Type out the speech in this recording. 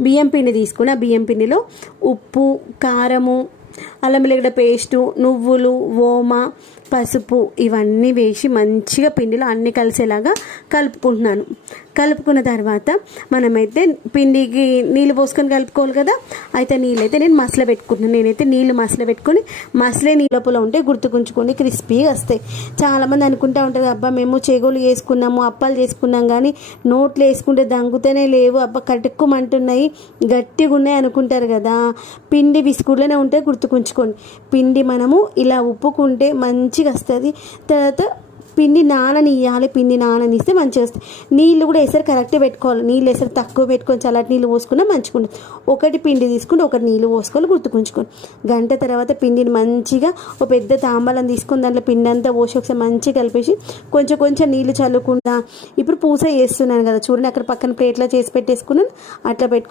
బియ్యం పిండి తీసుకుని ఆ బియ్యం పిండిలో ఉప్పు, కారము, అల్లం వెల్లిగడ్డ పేస్టు, నువ్వులు, ఓమ, పసుపు ఇవన్నీ వేసి మంచిగా పిండిలో అన్నీ కలిసేలాగా కలుపుకుంటున్నాను. కలుపుకున్న తర్వాత మనమైతే పిండికి నీళ్ళు పోసుకొని కలుపుకోవాలి కదా. అయితే నీళ్ళైతే నేను మసల పెట్టుకుంటున్నాను. నేనైతే నీళ్ళు మసల పెట్టుకొని మసలే నీళ్ళపులో ఉంటే గుర్తుకుంచుకొని క్రిస్పీగా వస్తాయి. చాలామంది అనుకుంటూ ఉంటారు, అబ్బా మేము చెగోలు వేసుకున్నాము, అప్పాలు చేసుకున్నాం, కానీ నోట్లో వేసుకుంటే దంగుతూనే లేవు, అబ్బా కటుక్కుమంటున్నాయి, గట్టిగా ఉన్నాయి అనుకుంటారు కదా. పిండి బిస్కుట్లోనే ఉంటే గుర్తుకుంచుకోండి. పిండి మనము ఇలా ఉప్పుకుంటే మంచిగా వస్తుంది. తర్వాత పిండి నాననియాలి. పిండి నాననిస్తే మంచిగా వస్తాయి. నీళ్ళు కూడా ఎసరు కరెక్ట్గా పెట్టుకోవాలి. నీళ్ళు ఎసరు తక్కువ పెట్టుకొని చల్లటి నీళ్ళు పోసుకున్నా మంచిగా ఉంటుంది. ఒకటి పిండి తీసుకుంటే ఒకటి నీళ్ళు పోసుకోవాలి, గుర్తుకుంచుకోండి. గంట తర్వాత పిండిని మంచిగా ఒక పెద్ద తాంబాలం తీసుకొని దాంట్లో పిండి అంతా పోసి ఒకసారి మంచిగా కలిపేసి కొంచెం కొంచెం నీళ్ళు చల్లుకుంటా ఇప్పుడు పూస చేస్తున్నాను కదా, చూడండి అక్కడ పక్కన ప్లేట్లో చేసి పెట్టేసుకున్నాను. అట్లా పెట్టుకుని